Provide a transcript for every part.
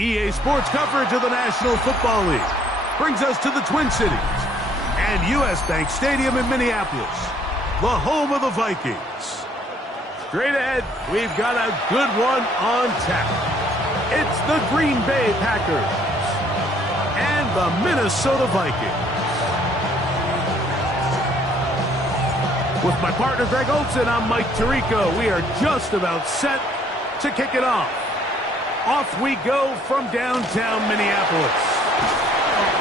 EA Sports coverage of the National Football League brings us to the Twin Cities and U.S. Bank Stadium in Minneapolis, the home of the Vikings. Straight ahead, we've got a good one on tap. It's the Green Bay Packers and the Minnesota Vikings. With my partner, Greg Olson, I'm Mike Tirico. We are just about set to kick it off. Off we go from downtown Minneapolis.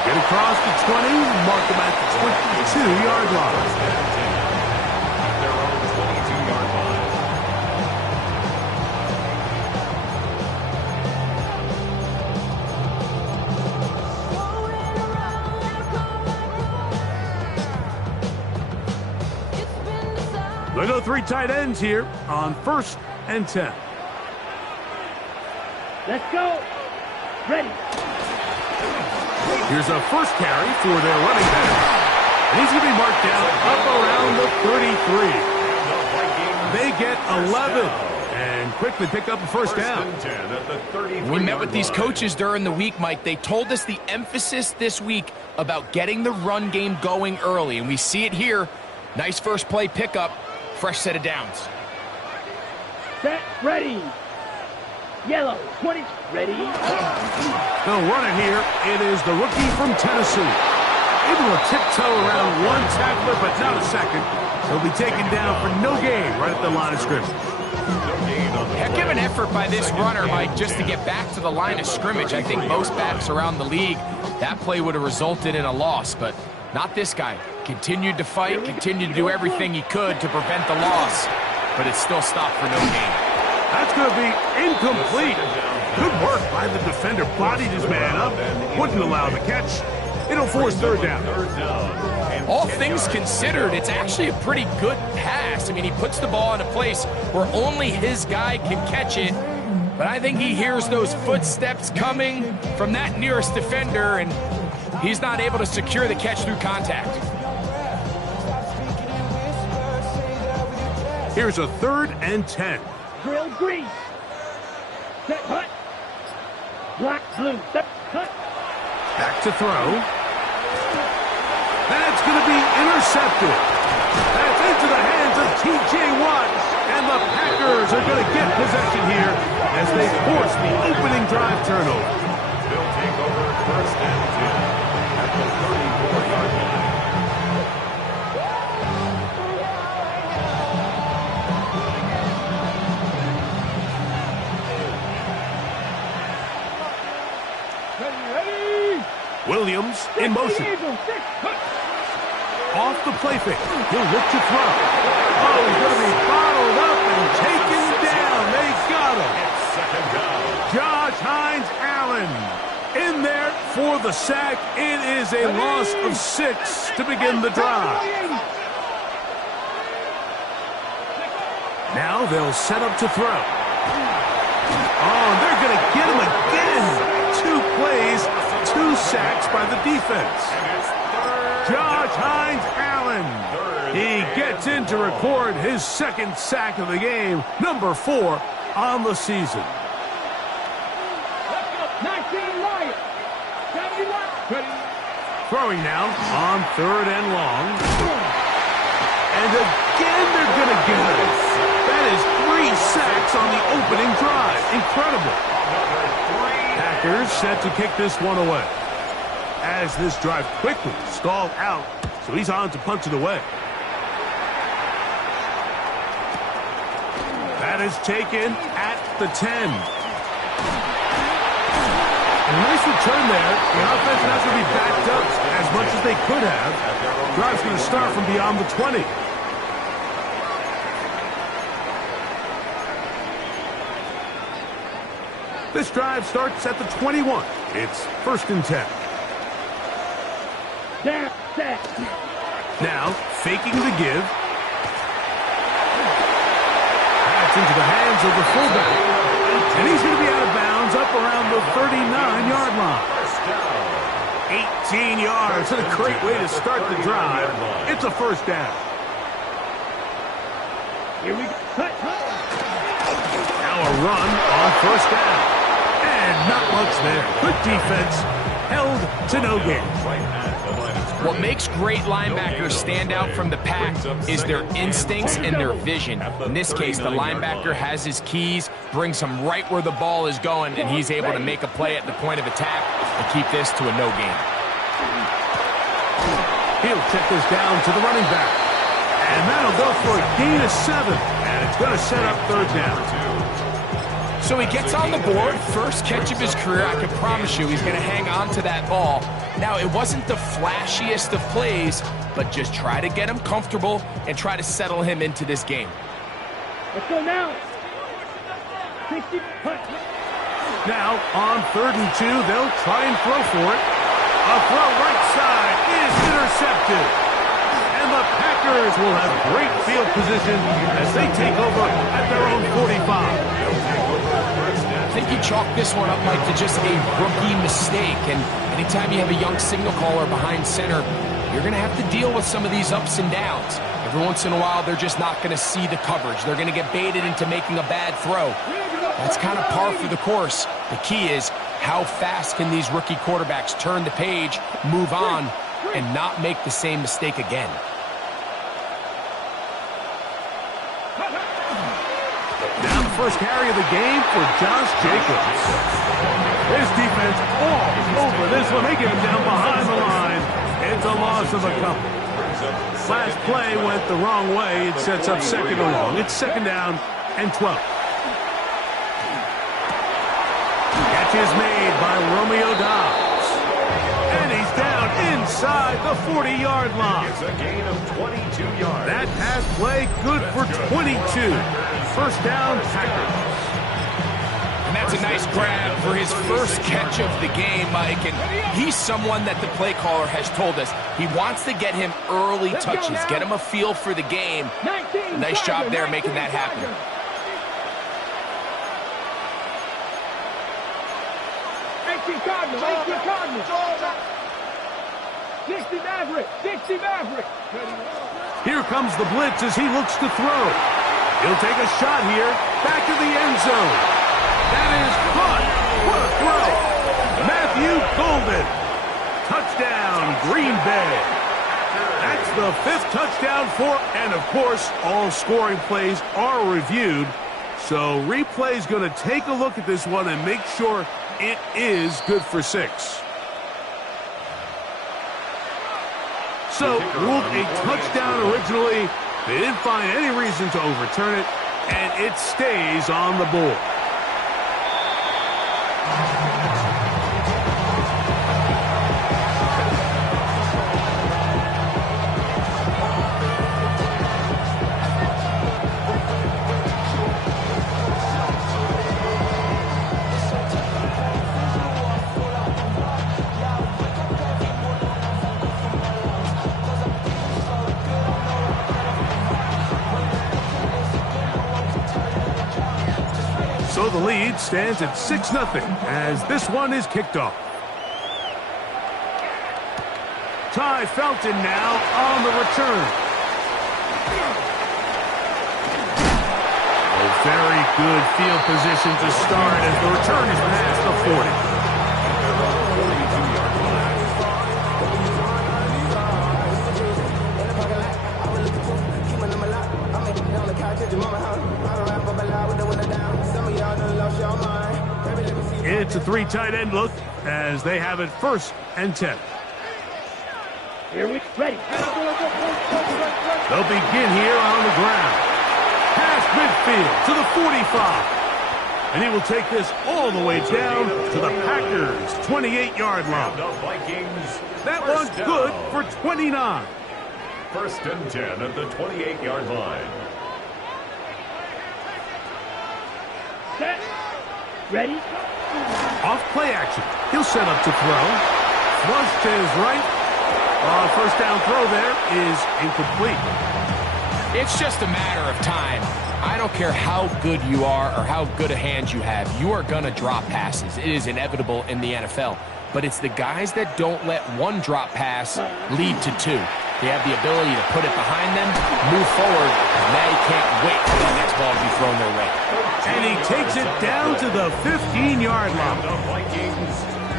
Get across the 20, mark them at the 22-yard line. Their own 22-yard line. They go three tight ends here on 1st and 10. Let's go. Ready. Here's a first carry for their running back. And he's going to be marked down up around the 33. They get 11 and quickly pick up a first down. We met with these coaches during the week, Mike. They told us the emphasis this week about getting the run game going early, and we see it here. Nice first play pickup, fresh set of downs. Set, ready. Yellow, 20, ready. They'll run it here. It is the rookie from Tennessee. Able to tiptoe around one tackler, but not a second. He'll be taken down for no gain right at the line of scrimmage. Heck of an effort by this runner, Mike, just to get back to the line of scrimmage. I think most backs around the league, that play would have resulted in a loss, but not this guy. Continued to fight, continued to do everything he could to prevent the loss, but it still stopped for no gain. That's going to be incomplete. Good work by the defender. Bodied his man up. Wouldn't allow the catch. It'll force third down. All things considered, it's actually a pretty good pass. I mean, he puts the ball in a place where only his guy can catch it. But I think he hears those footsteps coming from that nearest defender, and he's not able to secure the catch through contact. Here's a 3rd and 10. Drill green. Set hut. Black, blue. Set hut. Back to throw. That's going to be intercepted. That's into the hands of T.J. Watt. And the Packers are going to get possession here as they force the opening drive turnover. They'll take over 1st and 10 at the 34-yard line. Williams in motion. Off the play fake. He'll look to throw. Oh, he's going to be bottled up and taken down. They got him. Josh Hines-Allen in there for the sack. It is a loss of 6 to begin the drive. Now they'll set up to throw. Oh, they're going to get him again. 2 plays. 2 sacks by the defense. Josh Hines-Allen. He gets in to record his 2nd sack of the game, number 4 on the season. Throwing now on 3rd and long. And again they're going to get it. That is 3 sacks on the opening drive. Incredible. Packers set to kick this one away as this drive quickly stalled out, so he's on to punch it away. That is taken at the 10. A nice return there. The offense has to be backed up as much as they could have. Drive's going to start from beyond the 20. This drive starts at the 21. It's 1st and 10. Now, faking the give. That's into the hands of the fullback. And he's going to be out of bounds up around the 39-yard line. 18 yards. What a great way to start the drive. It's a first down. Here we go. Now a run on 1st down. And not much there. Good defense, held to no gain. What makes great linebackers stand out from the pack is their instincts and their vision. In this case, the linebacker has his keys, brings him right where the ball is going, and he's able to make a play at the point of attack and keep this to a no gain. He'll check this down to the running back. And that'll go for a gain of 7. And it's going to set up third down. So he gets on the board, first catch of his career. I can promise you he's going to hang on to that ball. Now, it wasn't the flashiest of plays, but just try to get him comfortable and try to settle him into this game. Let's go now. 60, punt. Now, on 3rd and 2, they'll try and throw for it. A throw right side is intercepted. And the Packers will have great field position as they take over at their own 45. I think you chalk this one up like to just a rookie mistake. And anytime you have a young signal caller behind center, you're going to have to deal with some of these ups and downs. Every once in a while, they're just not going to see the coverage. They're going to get baited into making a bad throw. That's kind of par for the course. The key is how fast can these rookie quarterbacks turn the page, move on, and not make the same mistake again. Now the first carry of the game for Josh Jacobs. His defense all over this one. They get him down behind the line. It's a loss of a couple. Last play went the wrong way. It sets up 2nd and long. It's 2nd down and 12. Catch is made by Romeo Dobbs. And he's down inside the 40-yard line. It's a gain of 22 yards. That pass play good for 22. First down, Packers. And that's a nice grab for his first catch of the game, Mike. And he's someone that the play caller has told us he wants to get him early touches, get him a feel for the game. Nice job there making that happen. 18 Cardinals, 18 Cardinals. 60 Maverick, 60 Maverick. Here comes the blitz as he looks to throw. He'll take a shot here, back to the end zone. That is caught. What a throw. Matthew Golden. Touchdown, Green Bay. That's the 5th touchdown for, and of course, all scoring plays are reviewed. So replay's going to take a look at this one and make sure it is good for 6. So, ruled a touchdown originally. They didn't find any reason to overturn it, and it stays on the board. So the lead stands at 6-0 as this one is kicked off. Ty Felton now on the return. A very good field position to start as the return is past the 40. It's a 3 tight end look as they have it 1st and 10. Here we ready. They'll begin here on the ground. Past midfield to the 45. And he will take this all the way down to the Packers' 28-yard line. The Vikings. That one's good for 29. 1st and 10 at the 28-yard line. Set. Ready. Off play action. He'll set up to throw. Flush to his right. First down throw there is incomplete. It's just a matter of time. I don't care how good you are or how good a hand you have. You are going to drop passes. It is inevitable in the NFL. But it's the guys that don't let one drop pass lead to 2. They have the ability to put it behind them, move forward, and they can't wait for that next ball to be thrown their way. And he takes it down to the 15-yard line.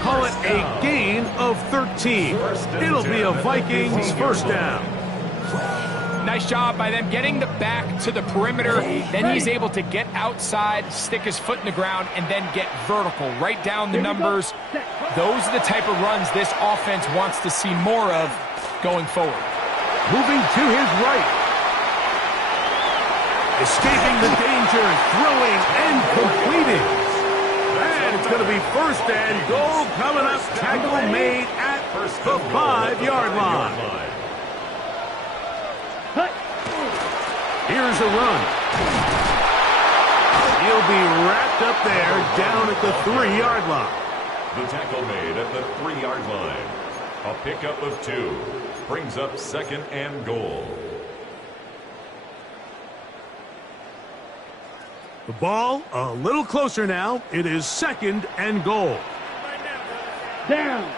Call it a gain of 13. It'll be a Vikings first down. Nice job by them getting the back to the perimeter. Then he's able to get outside, stick his foot in the ground, and then get vertical right down the numbers. Those are the type of runs this offense wants to see more of going forward. Moving to his right. Escaping the danger, throwing and completing. And it's going to be first and goal coming up. Tackle made at the 5-yard line. Here's a run. He'll be wrapped up there down at the 3-yard line. The tackle made at the 3-yard line. A pickup of 2 brings up second and goal. The ball a little closer now. It is second and goal. Down.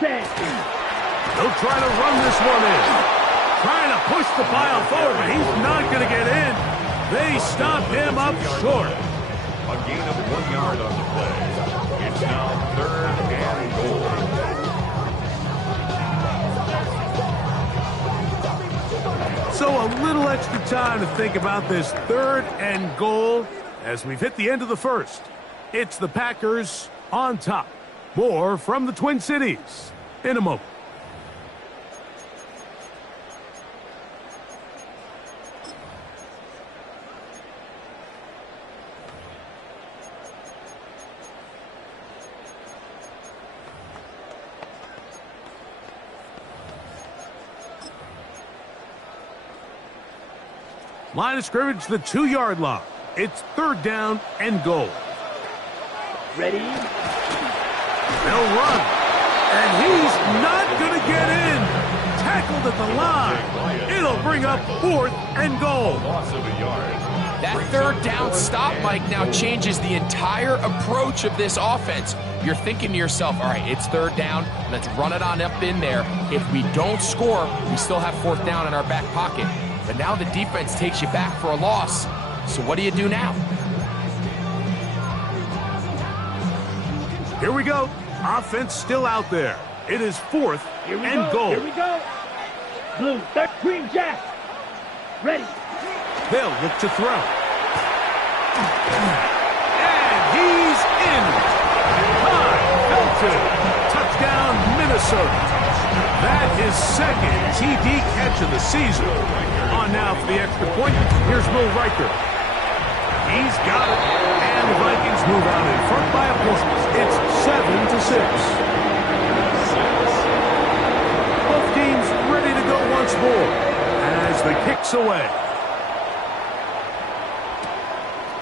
Set. They'll try to run this one in. Trying to push the pile forward, but he's not going to get in. They stop him up short. A gain of 1 yard on the play. It's now third and goal. So a little extra time to think about this third and goal as we've hit the end of the first. It's the Packers on top. More from the Twin Cities in a moment. Line of scrimmage, the 2-yard line. It's third down and goal. Ready? They'll run. And he's not going to get in. Tackled at the line. It'll bring up fourth and goal. Loss of a yard. That third down stop, Mike, now changes the entire approach of this offense. You're thinking to yourself, all right, it's third down. Let's run it on up in there. If we don't score, we still have fourth down in our back pocket. But now the defense takes you back for a loss. So what do you do now? Here we go. Offense still out there. It is fourth and goal. Here we go. Blue, third, green jack. Ready. They'll look to throw. And he's in. High, Felton. Touchdown, Minnesota. That is second TD catch of the season. On now for the extra point. Here's Will Riker. He's got it. And the Vikings move out in front by a point. It's 7-6. Both teams ready to go once more as the kick's away.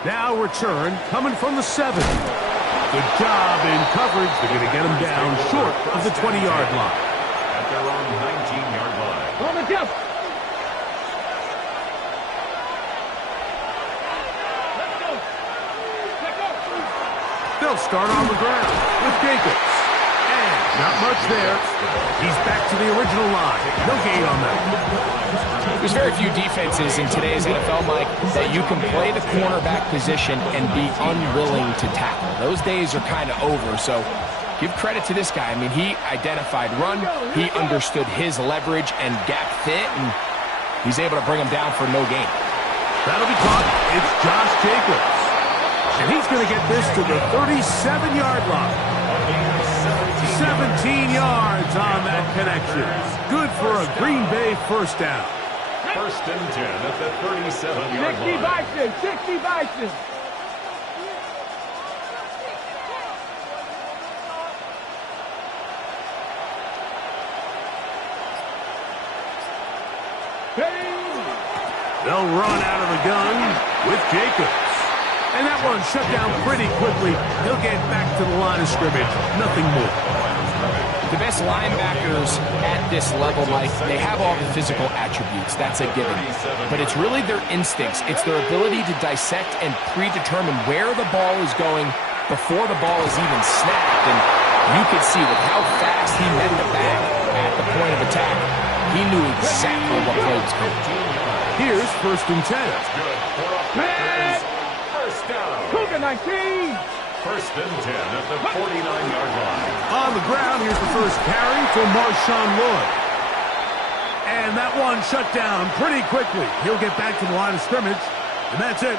Now return coming from the 7. Good job in coverage. They're going to get him down short of the 20-yard line. At their own 19-yard line. On the jump. They'll start on the ground with Jacobs. And not much there. He's back to the original line. No gain on that. There's very few defenses in today's NFL, Mike, that you can play the cornerback position and be unwilling to tackle. Those days are kind of over, so give credit to this guy. I mean, he identified run, he understood his leverage and gap fit, and he's able to bring him down for no gain. That'll be caught. It's Josh Jacobs. And he's going to get this to the 37-yard line. 17 yards on that connection. Good for a Green Bay first down. First and 10 at the 37-yard 60 line. Bison, 60 Bison. They'll run out of the gun with Jacobs. And that one shut down pretty quickly. He'll get back to the line of scrimmage. Nothing more. The best linebackers at this level, Mike, they have all the physical attributes. That's a given. But it's really their instincts. It's their ability to dissect and predetermine where the ball is going before the ball is even snapped. And you could see with how fast he met the back at the point of attack, He knew exactly what play was coming. Here's 1st and 10. First down. Cougar 19. 1st and 10 at the 49-yard line. On the ground, here's the first carry for Marshawn Lloyd. And that one shut down pretty quickly. He'll get back to the line of scrimmage, and that's it.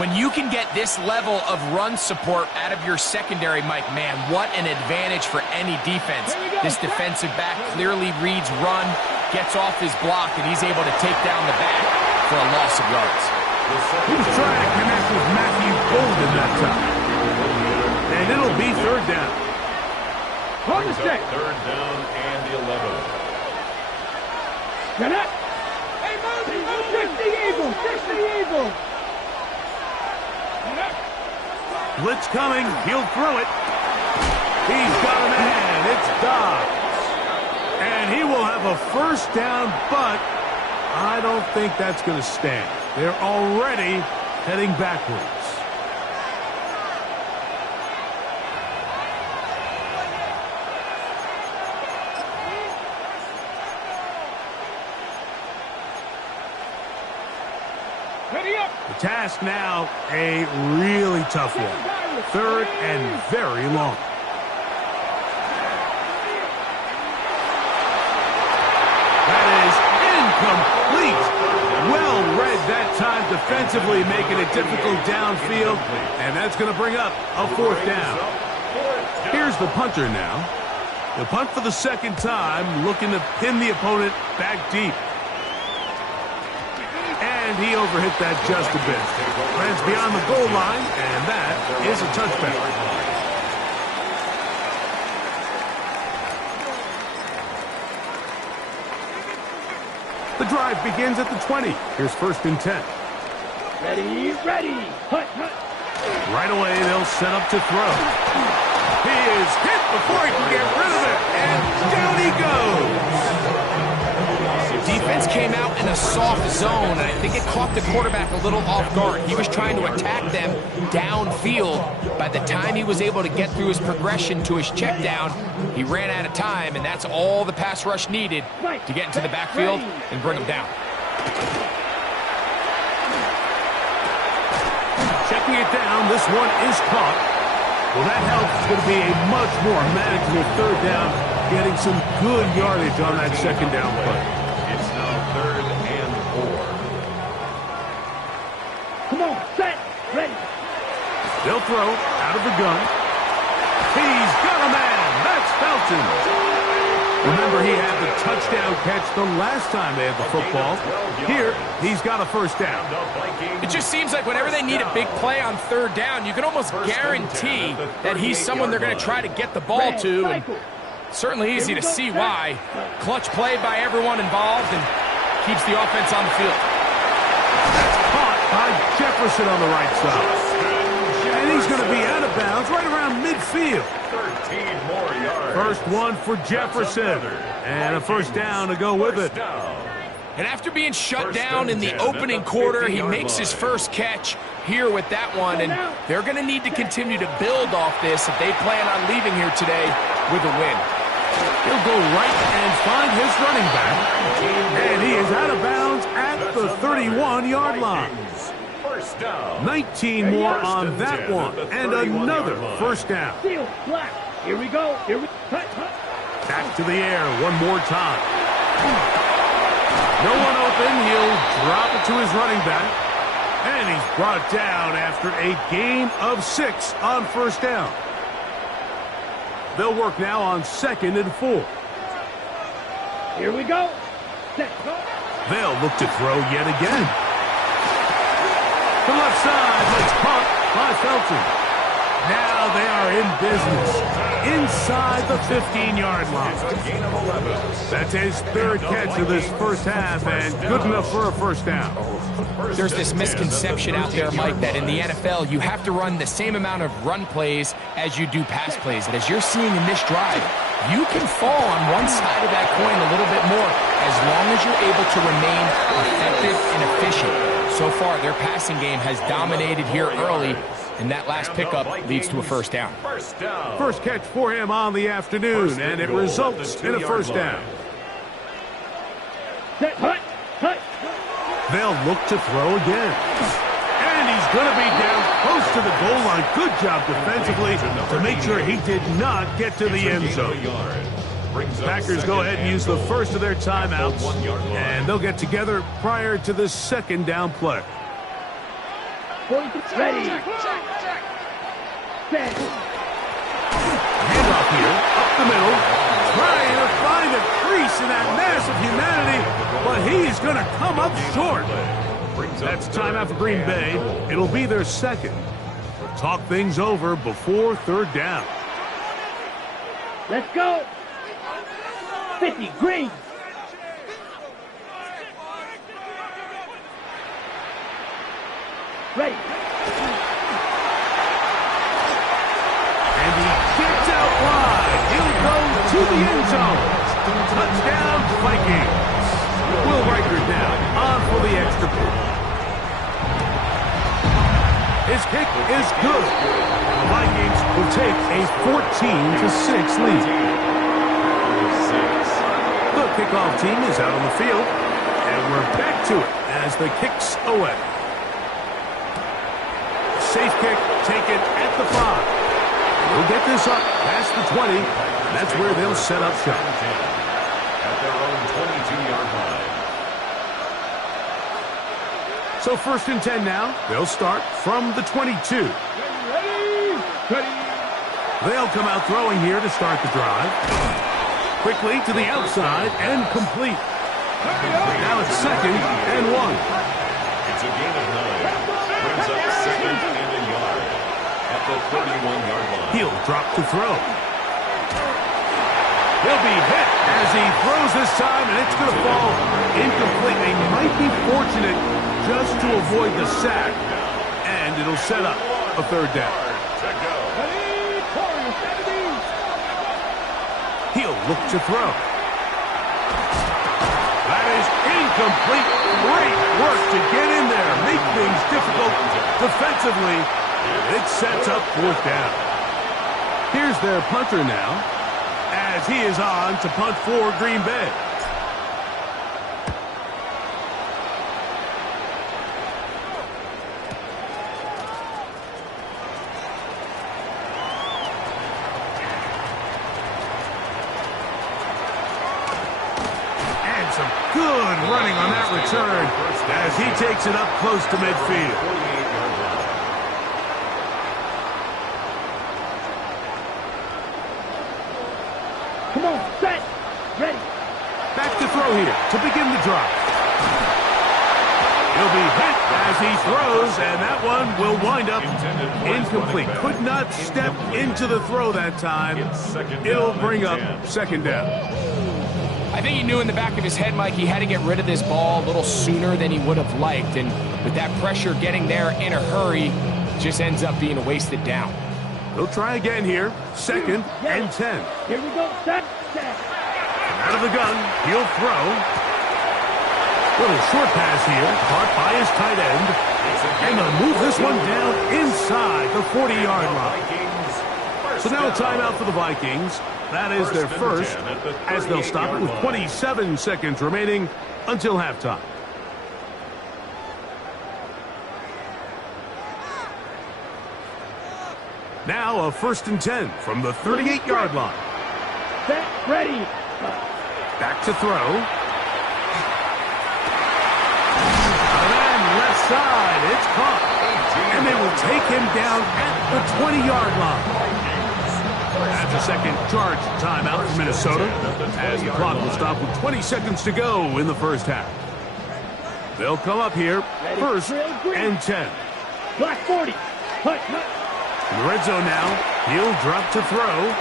When you can get this level of run support out of your secondary, Mike, man, what an advantage for any defense. This defensive back clearly reads run, gets off his block, and he's able to take down the back for a loss of yards. He was trying to connect with Matthew Golden that time. And it'll be 3rd down. On the stick. 3rd down and 11. Get up. Hey, Fix the Eagles. Fix the Eagles. Blitz coming. He'll throw it. He's got a man. It's Dobbs. And he will have a 1st down, but I don't think that's going to stand. They're already heading backwards. Ready up. The task now, a really tough one. 3rd and very long. That is incomplete. Well read that time defensively, making it difficult downfield. And that's going to bring up a 4th down. Here's the punter now. The punt for the 2nd time, looking to pin the opponent back deep. And he overhit that just a bit. Lands beyond the goal line, and that is a touchback. The drive begins at the 20. Here's 1st and 10. Ready, ready. Hut, hut. Right away, they'll set up to throw. He is hit before he can get rid of it, and down he goes. Defense came out in a soft zone, and I think it caught the quarterback a little off guard. He was trying to attack them downfield. By the time he was able to get through his progression to his check down, he ran out of time, and that's all the pass rush needed to get into the backfield and bring him down. Checking it down, this one is caught. Well, that helps. It's going to be a much more manageable 3rd down, getting some good yardage on that 2nd down play. It's now 3rd and 4. Come on, set, ready. They'll throw out of the gun. He's got a man. That's Felton. Remember, he had the touchdown catch the last time they had the football. Here, he's got a 1st down. It just seems like whenever they need a big play on 3rd down, you can almost guarantee that he's someone they're going to try to get the ball to. And certainly easy to see why. Clutch play by everyone involved and keeps the offense on the field. That's caught by Jefferson on the right side. And he's going to be out of bounds right around midfield. 13 more yards. First one for Jefferson. And a 1st down to go with it. And after being shut down in the opening quarter, he makes his first catch here with that one. And they're going to need to continue to build off this if they plan on leaving here today with a win. He'll go right and find his running back. And he is out of bounds at the 31-yard line. 19 more on that one. And another 1st down. Seal, black. Here we go. Here we hut, hut. Back to the air one more time. No one open. He'll drop it to his running back. And he's brought down after a gain of 6 on 1st down. They'll work now on 2nd and 4. Here we go. Set, go. They'll look to throw yet again. The left side, that's caught by Felton. Now they are in business inside the 15-yard line. That's his 3rd catch of this 1st half, and good enough for a 1st down. There's this misconception out there, Mike, that in the NFL you have to run the same amount of run plays as you do pass plays. And as you're seeing in this drive, you can fall on one side of that coin a little bit more as long as you're able to remain effective and efficient. So far, their passing game has dominated here early, and that last pickup leads to a 1st down. First catch for him on the afternoon, and it results in a 1st down. Set. Hut. Hut. They'll look to throw again. And he's going to be down close to the goal line. Good job defensively to make sure he did not get to the end zone. Packers go ahead and use the first of their timeouts, and they'll get together prior to the second down play. Ready. Set. Handoff here, up the middle, trying to find a crease in that mass of humanity, but he's going to come up short. That's timeout for Green Bay. It'll be their second. Talk things over before third down. Let's go. 50, Green. Ready. And he gets out wide. He'll go to the end zone. Touchdown, Vikings. Will Riker down on for the extra point. His kick is good. The Vikings will take a 14-6 lead. The kickoff team is out on the field, and we're back to it as the kick's away. Safe kick taken at the 5. We'll get this up past the 20, and that's where they'll set up shop. At their own 22-yard line. So 1st and 10 now. They'll start from the 22. Ready. They'll come out throwing here to start the drive. Quickly to the outside and complete. Now it's 2nd and 1. It's a gain of 9. Brings up 2nd and a yard at the 31-yard line. He'll drop to throw. He'll be hit as he throws this time, and it's going to fall incomplete. They might be fortunate just to avoid the sack, and it'll set up a third down. He'll look to throw. That is incomplete. Great work to get in there, make things difficult defensively. It sets up 4th down. Here's their punter now, as he is on to punt for Green Bay. And some good running on that return as he takes it up close to midfield. Come on, set. Ready. Back to throw here to begin the drive. He'll be hit as he throws, and that one will wind up incomplete. Could not step into the throw that time. It'll bring up 2nd down. I think he knew in the back of his head, Mike, he had to get rid of this ball a little sooner than he would have liked. And with that pressure getting there in a hurry, just ends up being a wasted down. He'll try again here. 2nd and 10. Here we go. Set. Out of the gun, he'll throw. Little short pass here, caught by his tight end. And they'll move this one down inside the 40-yard line. So now a timeout for the Vikings. That is their first, as they'll stop it with 27 seconds remaining until halftime. Now a 1st and 10 from the 38-yard line. Set. Ready. Back to throw. And left side, it's caught. And they will take him down at the 20-yard line. That's a second charge timeout for Minnesota, as the clock will stop with 20 seconds to go in the first half. They'll come up here, 1st and 10. Black 40. Hut. In the red zone now, he'll drop to throw.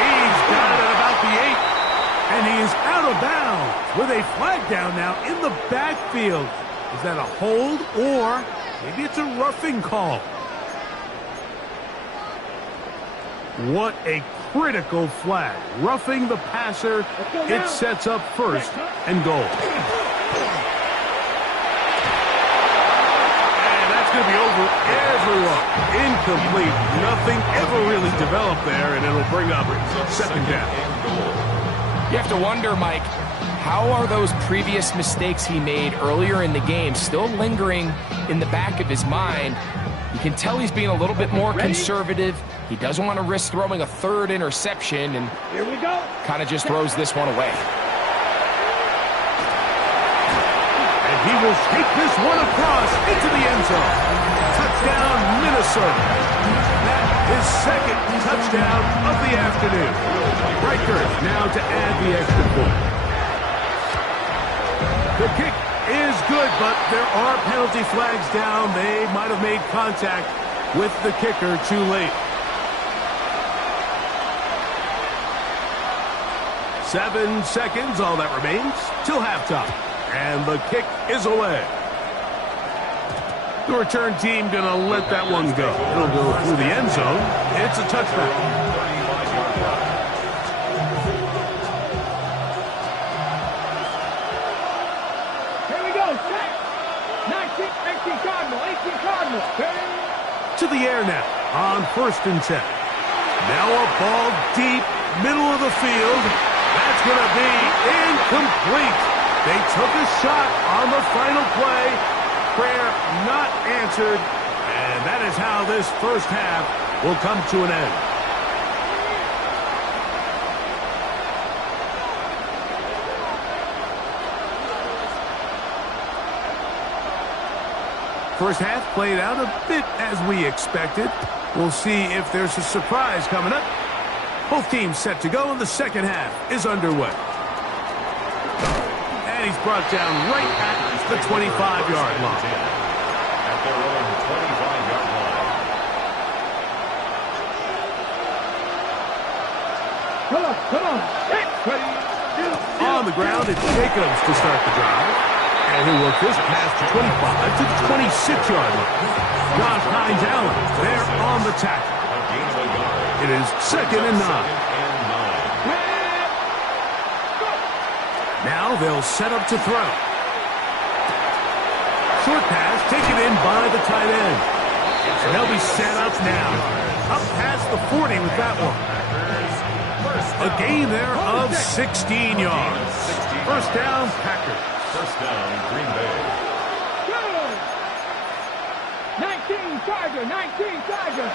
He's got it about the 8, and he is out of bounds with a flag down now in the backfield. Is that a hold, or maybe it's a roughing call? What a critical flag. Roughing the passer, it sets up 1st and goal. Going to be over everyone. Incomplete. Nothing ever really developed there, and it'll bring up 2nd down. You have to wonder, Mike, how are those previous mistakes he made earlier in the game still lingering in the back of his mind? You can tell he's being a little bit more conservative. He doesn't want to risk throwing a third interception, and Here we go. kind of just throws this one away. And he will take this one across into the end zone. Touchdown, Minnesota. That is second touchdown of the afternoon. Riker now to add the extra point. The kick is good, but there are penalty flags down. They might have made contact with the kicker too late. 7 seconds, all that remains, till halftime. And the kick is away. The return team going to let that one go. It'll go through the end zone. It's a touchback. Here we go. Set. 19 Cardinal. 18 Cardinal. To the air now on 1st and 10. Now a ball deep, middle of the field. That's going to be incomplete. They took a shot on the final play. Prayer not answered. And that is how this first half will come to an end. First half played out a bit as we expected. We'll see if there's a surprise coming up. Both teams set to go, and the second half is underway. And he's brought down right at the 25-yard line. At their own 25-yard line. Come on. Ready. On the ground, it's Jacobs to start the drive. And he'll work this past the 25 to the 26-yard line. Josh Hines Allen there on the tackle. It is 2nd and 9. Now they'll set up to throw. Short pass taken in by the tight end. And they'll be set up now. Up past the 40 with that one. A gain there of 16 yards. First down, Packers. First down, Green Bay. 19 Charger. 19 Charger.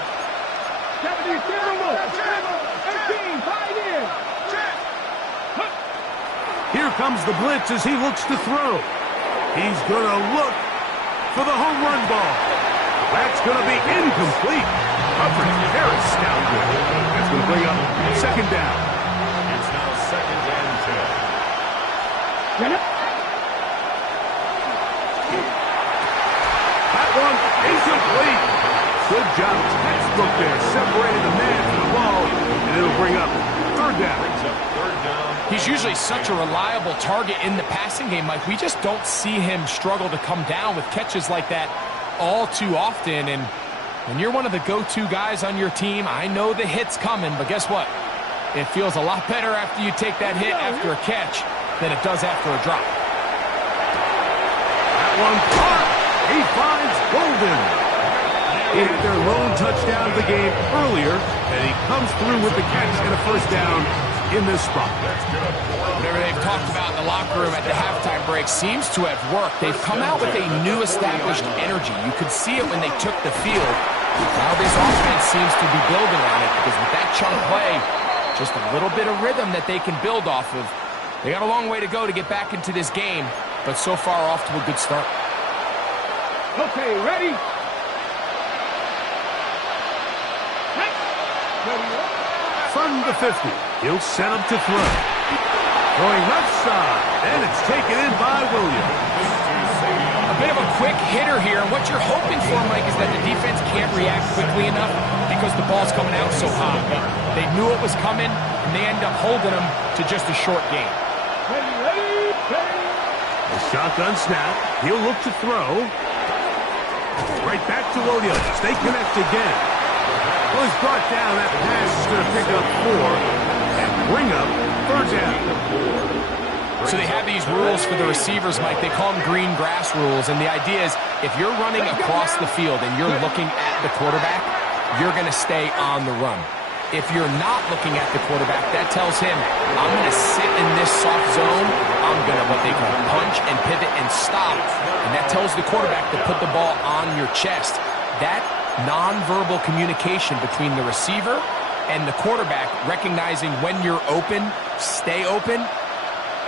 70 Campbell. 18 Pioneer. Here comes the blitz as he looks to throw. He's going to look for the home run ball. That's going to be incomplete. Coverage, Harris down good. That's going to bring up 2nd down. It's now 2nd and 10. That one incomplete. Good job. Textbook there. Separated the man from the ball. And it'll bring up 3rd down. He's usually such a reliable target in the passing game, Mike. We just don't see him struggle to come down with catches like that all too often. And when you're one of the go-to guys on your team, I know the hit's coming, but guess what? It feels a lot better after you take that hit after a catch than it does after a drop. That one caught. He finds Golden. He had their lone touchdown of the game earlier, and he comes through with the catch and a first down in this spot. Whatever they've talked about in the locker room at the halftime break seems to have worked. They've come out with a new established energy. You could see it when they took the field. Now this offense seems to be building on it because with that chunk play, just a little bit of rhythm that they can build off of. They got a long way to go to get back into this game, but so far off to a good start. Okay, ready? From the 50, he'll set up to throw. Going left side, and it's taken in by Williams. A bit of a quick hitter here, and what you're hoping for, Mike, is that the defense can't react quickly enough because the ball's coming out so hot. They knew it was coming, and they end up holding them to just a short gain. Ready. A shotgun snap. He'll look to throw. Right back to Williams. They connect again. Well, he's brought down. That pass is going to pick up 4 and bring up 3rd down. So they have these rules for the receivers, Mike. They call them green grass rules, and the idea is if you're running across the field and you're looking at the quarterback, you're going to stay on the run. If you're not looking at the quarterback, that tells him, I'm going to sit in this soft zone. I'm going to what they call punch and pivot and stop. And that tells the quarterback to put the ball on your chest. That nonverbal communication between the receiver and the quarterback, recognizing when you're open, stay open,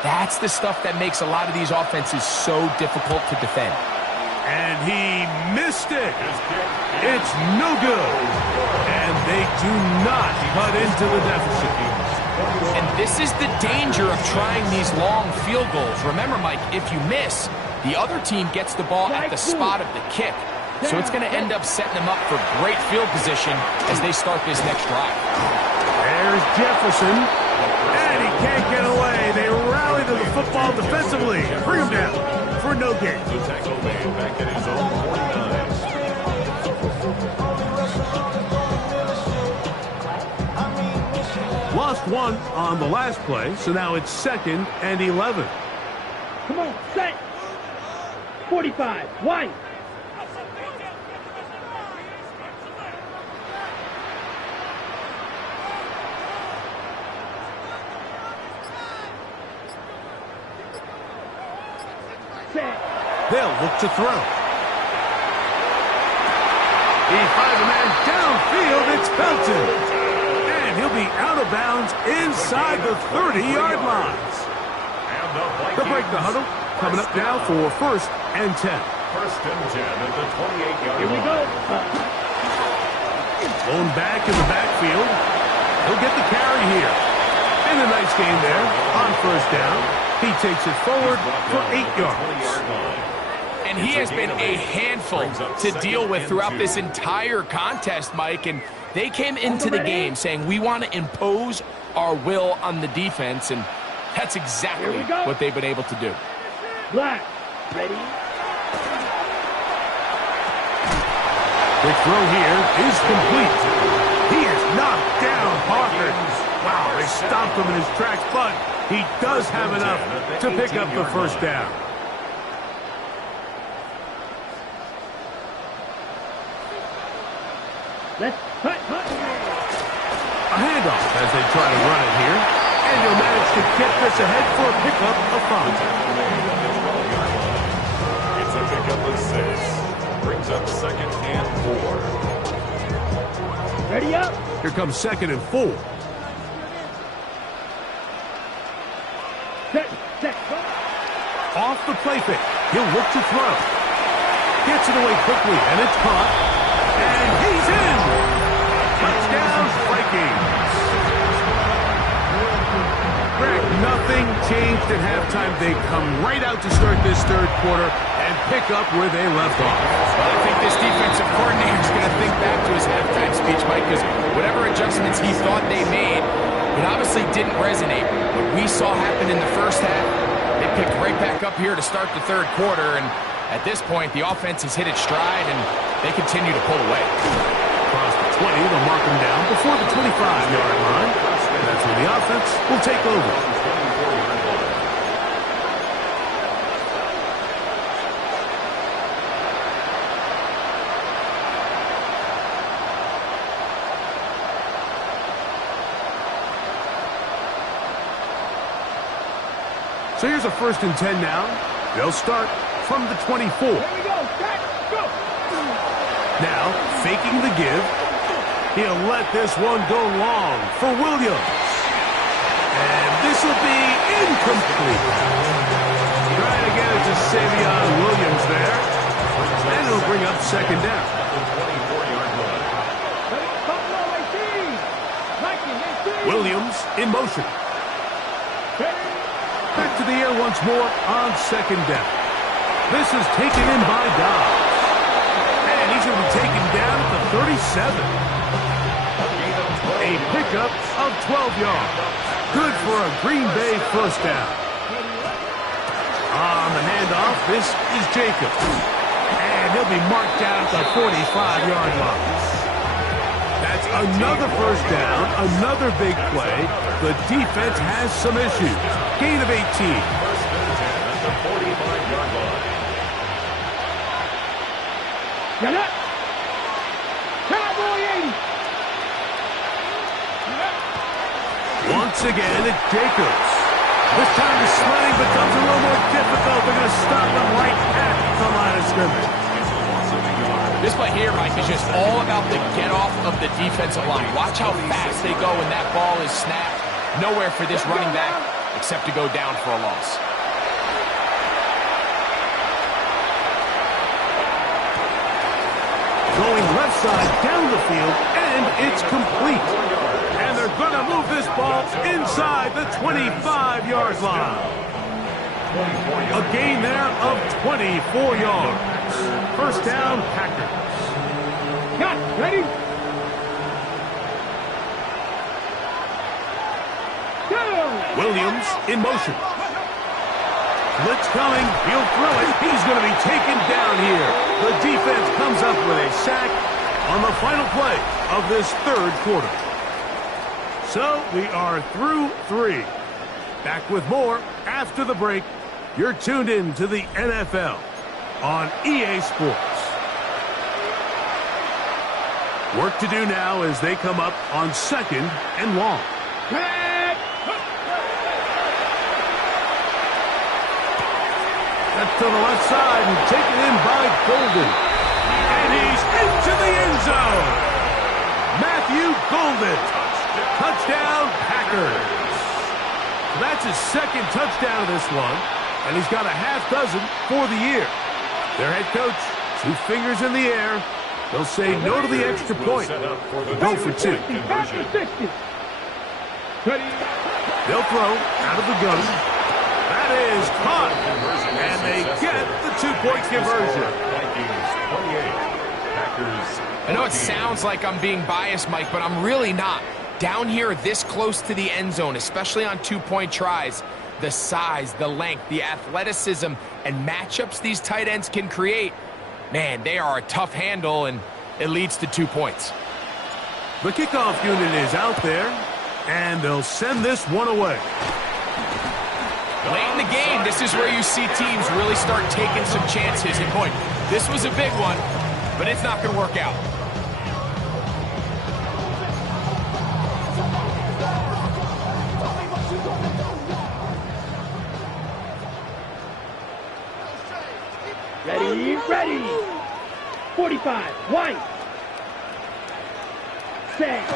that's the stuff that makes a lot of these offenses so difficult to defend. And he missed it. It's no good. And they do not cut into the deficit. And this is the danger of trying these long field goals. Remember, Mike, if you miss, the other team gets the ball at the spot of the kick. So it's going to end up setting them up for great field position as they start this next drive. There's Jefferson. And he can't get away. They rally to the football defensively. Bring him down for no gain. The tackle made back at his own 49. Lost one on the last play, so now it's 2nd and 11. Come on, set. 45, wide. They'll look to throw. He finds a man downfield. It's Felton. And he'll be out of bounds inside the 30-yard lines. They'll break the huddle. Coming up now for 1st and 10. 1st and 10 at the 28-yard line. Here we go. Blown back in the backfield. He'll get the carry here. And a nice game there on 1st down. He takes it forward for 8 yards. And he has been a handful to deal with throughout this entire contest, Mike. And they came into the game saying, we want to impose our will on the defense. And that's exactly what they've been able to do. Black, ready? The throw here is complete. He is knocked down Parker. Wow, they stopped him in his tracks, but he does have enough to pick up the 1st down. Let's cut. A handoff as they try to run it here. And he'll manage to get this ahead for a pickup of 5. It's a pickup of 6. Brings up 2nd and 4. Ready up. Here comes 2nd and 4. Set. Off the play fake. He'll look to throw. Gets it away quickly, and it's caught. And he's in! Touchdown, Vikings! Greg, nothing changed at halftime. They come right out to start this 3rd quarter and pick up where they left off. Well, I think this defensive coordinator is going to think back to his halftime speech, Mike, because whatever adjustments he thought they made, it obviously didn't resonate. What we saw happen in the 1st half, they picked right back up here to start the 3rd quarter, and at this point, the offense has hit its stride, and they continue to pull away. Across the 20, they'll mark him down before the 25-yard line. That's where the offense will take over. So here's a 1st and 10 now. They'll start from the 24. Here we go. Set. Go. Now, faking the give. He'll let this one go long for Williams. And this will be incomplete. Trying to get it to Savion Williams there. And it'll bring up 2nd down. Williams in motion. Back to the air once more on 2nd down. This is taken in by Dobbs. And he's going to be taken down at the 37. A pickup of 12 yards. Good for a Green Bay 1st down. On the handoff, this is Jacobs. And he'll be marked down at the 45-yard line. That's another 1st down, another big play. The defense has some issues. Gain of 18. 1st and 10 at the 45-yard line. Get up. Cowboy 80. Once again, it's Jacobs. This time the sliding becomes a little more difficult. They're going to stop him right at the line of scrimmage. This play here, Mike, is just all about the get-off of the defensive line. Watch how fast they go when that ball is snapped. Nowhere for this running back except to go down for a loss. Going left side down the field, and it's complete. And they're going to move this ball inside the 25-yard line. A gain there of 24 yards. First down, Packers. Got ready. Go. Williams in motion. Blitz coming. He'll throw it. He's going to be taken down here. The defense comes up with a sack on the final play of this third quarter. So we are through 3. Back with more after the break. You're tuned in to the NFL on EA Sports. Work to do now as they come up on 2nd and long. That's to the left side and taken in by Golden. And he's into the end zone. Matthew Golden. Touchdown, Packers. That's his 2nd touchdown of this one. And he's got a half dozen for the year. Their head coach, 2 fingers in the air. They'll say no to the extra point. Go for 2. They'll throw out of the gun. That is caught. And they get the 2-point conversion. I know it sounds like I'm being biased, Mike, but I'm really not. Down here this close to the end zone, especially on 2-point tries, the size, the length, the athleticism, and matchups these tight ends can create, man, they are a tough handle, and it leads to 2 points. The kickoff unit is out there, and they'll send this one away. Late in the game, this is where you see teams really start taking some chances. And boy, this was a big one, but it's not going to work out. Ready. 45. White. Set.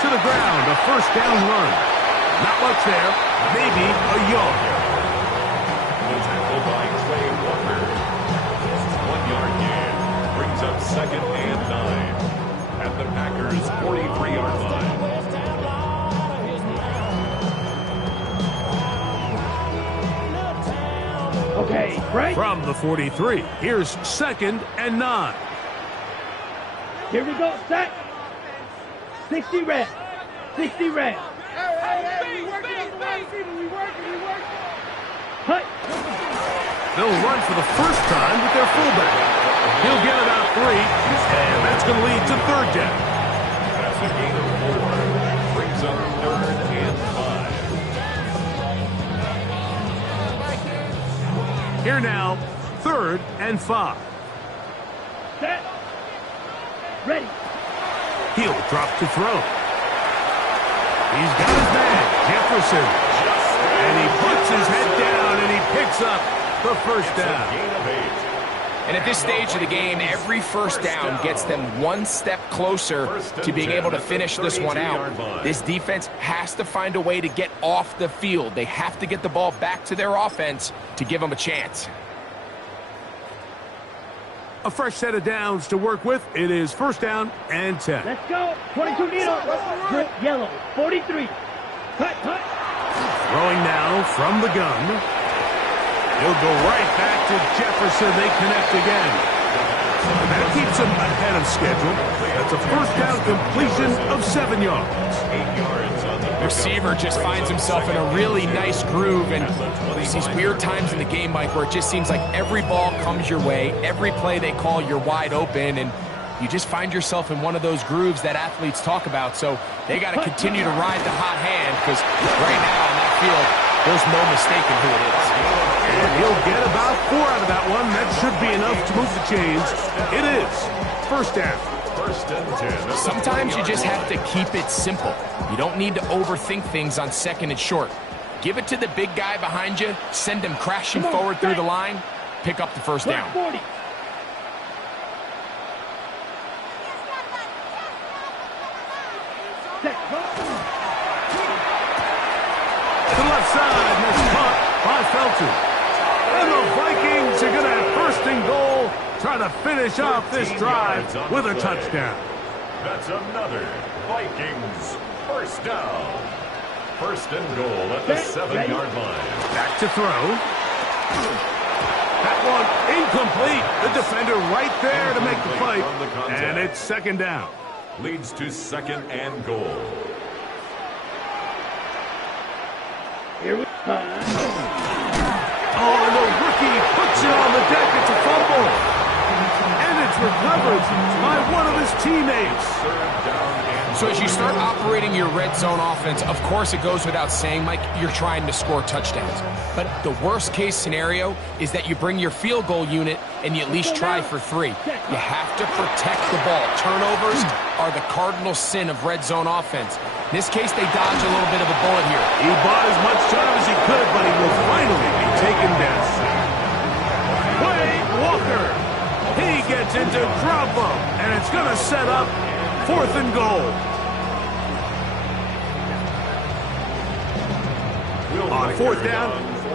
To the ground, a first down run. Not much there. Maybe a yard. The tackle by Trey Walker. 1-yard gain. Brings up 2nd and 9. At the Packers' 43-yard line. Okay, right. From the 43, here's 2nd and 9. Here we go, set. 60 red. 60 red. Hey, we working. Hut. They'll run for the first time with their fullback. He'll get about 3, and that's going to lead to 3rd down. That's a gain of 4. Brings up 3rd and 5. Here now, 3rd and 5. Set. Ready. He'll drop to throw. He's got his man, Jefferson. And he puts his head down, and he picks up the first down. And at this stage of the game, every first down gets them one step closer to being able to finish this one out. This defense has to find a way to get off the field. They have to get the ball back to their offense to give them a chance. A fresh set of downs to work with. It is first down and 10. Let's go. 22 needle. Drip yellow. 43. Cut. Throwing now from the gun. He'll go right back to Jefferson. They connect again. And that keeps him ahead of schedule. That's a first down completion of 7 yards. 8 yards on the Receiver just finds himself in a really nice groove, and there's these weird times in the game, Mike, where it just seems like every ball comes your way, every play they call, you're wide open, and you just find yourself in one of those grooves that athletes talk about. So they got to continue to ride the hot hand, because right now on that field, there's no mistaking who it is. And he'll get about 4 out of that one. That should be enough to move the chains. It is first down. First and 10. Sometimes you just have to keep it simple. You don't need to overthink things on second and short. Give it to the big guy behind you, send him crashing forward through the line, pick up the first down. 40. To the left side, nice punt by Felton. And the Vikings are going to have first and goal, trying to finish off this drive with a touchdown. That's another Vikings first down. First and goal at the 7-yard line. Back to throw. That one incomplete. The defender right there to make the play. And it's second down. Leads to second and goal. Here we go. Oh, and the rookie puts it on the deck. It's a fumble. And it's recovered by one of his teammates. Third down and So as you start operating your red zone offense, of course it goes without saying, Mike, you're trying to score touchdowns. But the worst case scenario is that you bring your field goal unit and you at least try for 3. You have to protect the ball. Turnovers are the cardinal sin of red zone offense. In this case, they dodge a little bit of a bullet here. He bought as much time as he could, but he will finally be taken down. Wade Walker. He gets into drop him, and it's going to set up fourth and goal. On fourth down,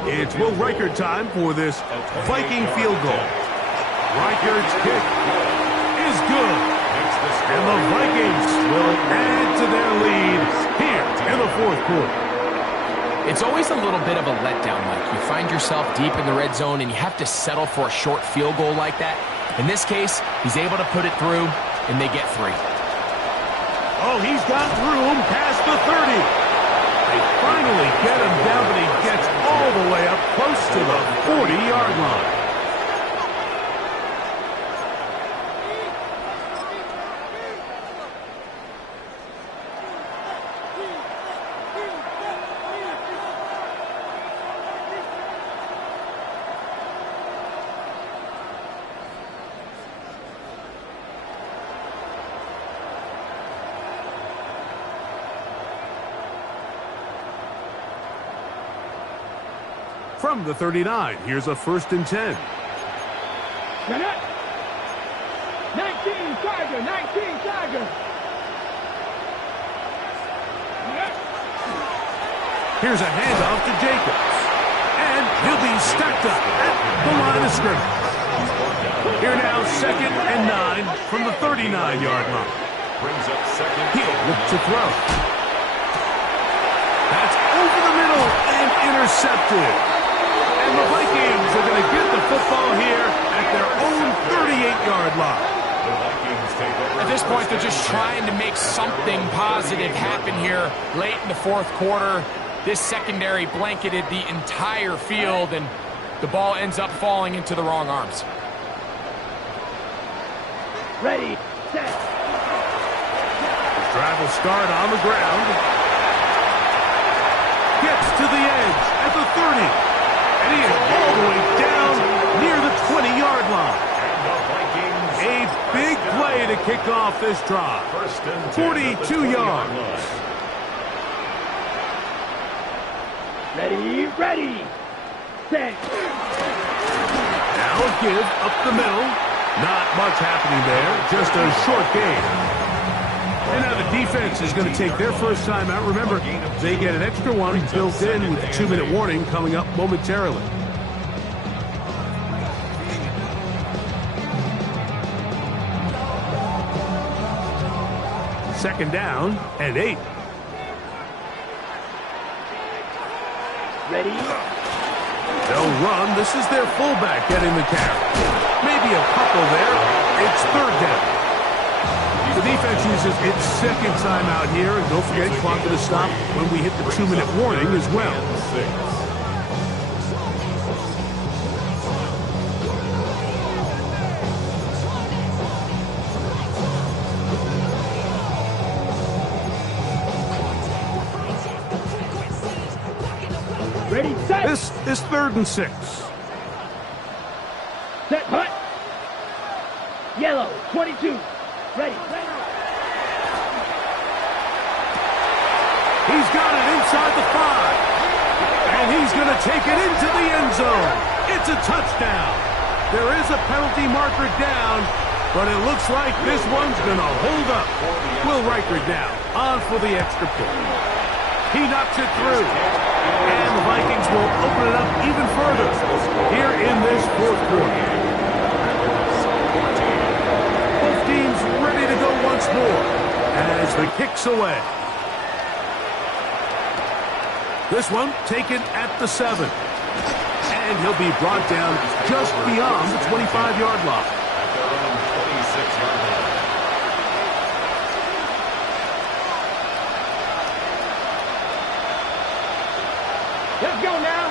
it's Will Reichert time for this Viking field goal. Reichert's kick is good. And the Vikings will add to their lead here in the fourth quarter. It's always a little bit of a letdown, Mike. You find yourself deep in the red zone and you have to settle for a short field goal like that. In this case, he's able to put it through, and they get 3. Oh, he's got room past the 30. They finally get him down, but he gets all the way up close to the 40-yard line. From the 39, here's a first and 10. 19 Tiger, 19 Tiger. Here's a handoff to Jacobs. And he'll be stacked up at the line of scrimmage. Here now, second and 9 from the 39-yard line. brings up second. He'll look to throw. That's over the middle and intercepted. And the Vikings are going to get the football here at their own 38-yard line. The Vikings take over. At this point, they're just trying to make something positive happen here late in the fourth quarter. This secondary blanketed the entire field, and the ball ends up falling into the wrong arms. Ready, set. The drive will start on the ground. Gets to the edge at the 30. And he is all the way down near the 20-yard line. A big play to kick off this drive. 42 yards. Ready, ready, set. Now a give up the middle. Not much happening there. Just a short game. And now the defense is going to take their first time out. Remember, they get an extra one built in with a 2-minute warning coming up momentarily. Second down and 8. Ready. They'll run. This is their fullback getting the carry. Maybe a couple there. It's third down. The defense uses its second timeout here. And don't forget, clock to stop when we hit the 2-minute warning as well. Ready, set. This is 3rd and 6. Set, hut. Yellow, 22. Ready. He's got it inside the 5. And he's going to take it into the end zone. It's a touchdown. There is a penalty marker down, but it looks like this one's going to hold up. Will Riker down, on for the extra point. He knocks it through. And the Vikings will open it up even further here in this fourth quarter. Both teams ready to go once more as the kick's away. This one taken at the 7. And he'll be brought down just beyond the 25-yard line. At their own 26-yard line. Let's go now.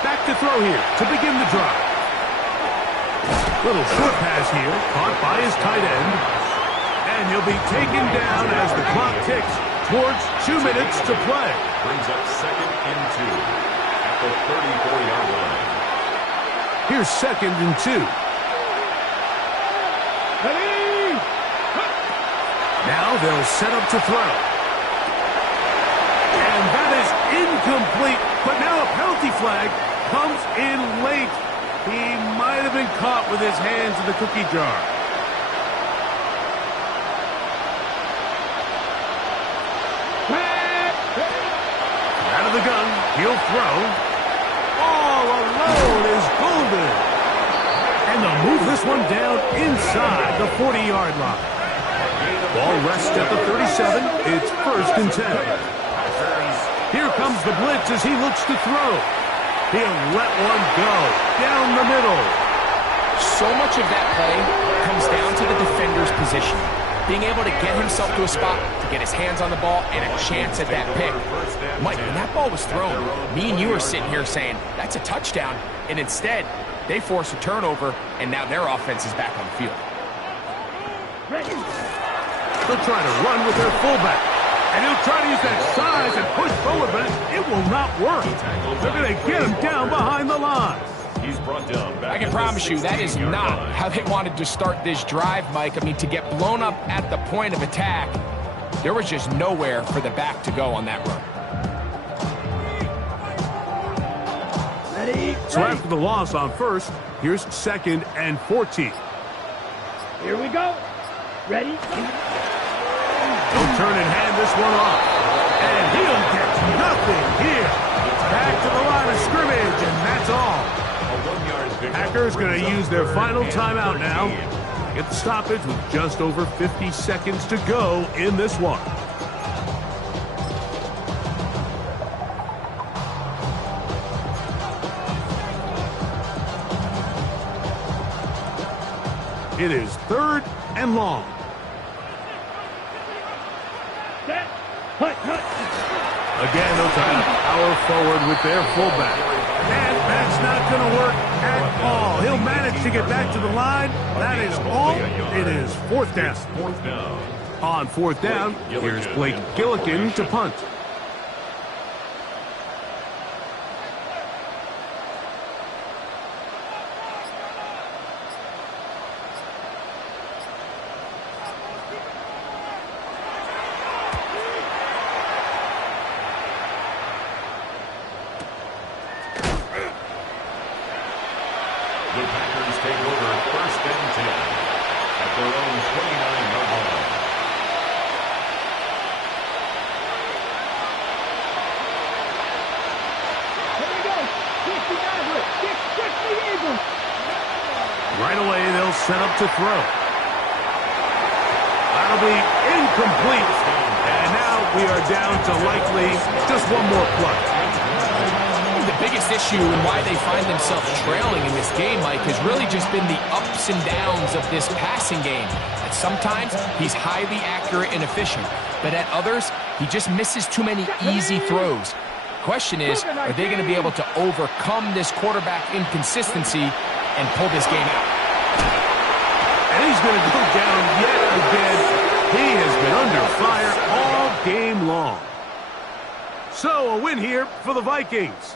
Back to throw here to begin the drive. Little short pass here, caught by his tight end. And he'll be taken down as the clock ticks towards 2 minutes to play. Brings up 2nd and 2 at the 34-yard line. Here's 2nd and 2. Ready. Now they'll set up to throw. And that is incomplete, but now a penalty flag comes in late. He might have been caught with his hands in the cookie jar. Out of the gun, he'll throw. All alone is golden. And they'll move this one down inside the 40-yard line. Ball rests at the 37. It's 1st and 10. Here comes the blitz as he looks to throw. He'll let one go down the middle. So much of that play comes down to the defender's position. Being able to get himself to a spot, to get his hands on the ball, and a chance at that pick. Mike, when that ball was thrown, me and you are sitting here saying, that's a touchdown. And instead, they force a turnover, and now their offense is back on the field. They'll try to run with their fullback. And he'll try to use that size and push forward, but it will not work. They're going to get him down behind the line. He's brought down back. I can promise you that is not how they wanted to start this drive, Mike. I mean, to get blown up at the point of attack, there was just nowhere for the back to go on that run. Ready. So after the loss on 1st, here's 2nd and 14. Here we go. Ready. He'll turn and hand this one off. And he'll get nothing here. Back to the line of scrimmage, and that's all. Packers going to use their final timeout now. Get the stoppage with just over 50 seconds to go in this one. It is 3rd and long. Set. Hut. Again, they'll try to power forward with their fullback. And that's not going to work at all. He'll manage to get back to the line. That is all. It is 4th down. 4th down. On 4th down, here's Blake Gillikin to punt. The Packers take over 1st and 10 at their own 29-yard line. Here we go. 60 Eagles. Right away, they'll set up to throw. That'll be incomplete. And now we are down to likely just one more play. The biggest issue and why they find themselves trailing in this game, Mike, has really just been the ups and downs of this passing game. At sometimes, he's highly accurate and efficient, but at others, he just misses too many easy throws. Question is, are they going to be able to overcome this quarterback inconsistency and pull this game out? And he's going to go down yet again. He has been under fire all game long. So a win here for the Vikings.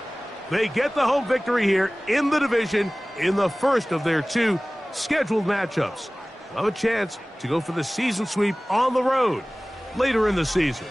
They get the home victory here in the division in the first of their 2 scheduled matchups. They'll have a chance to go for the season sweep on the road later in the season.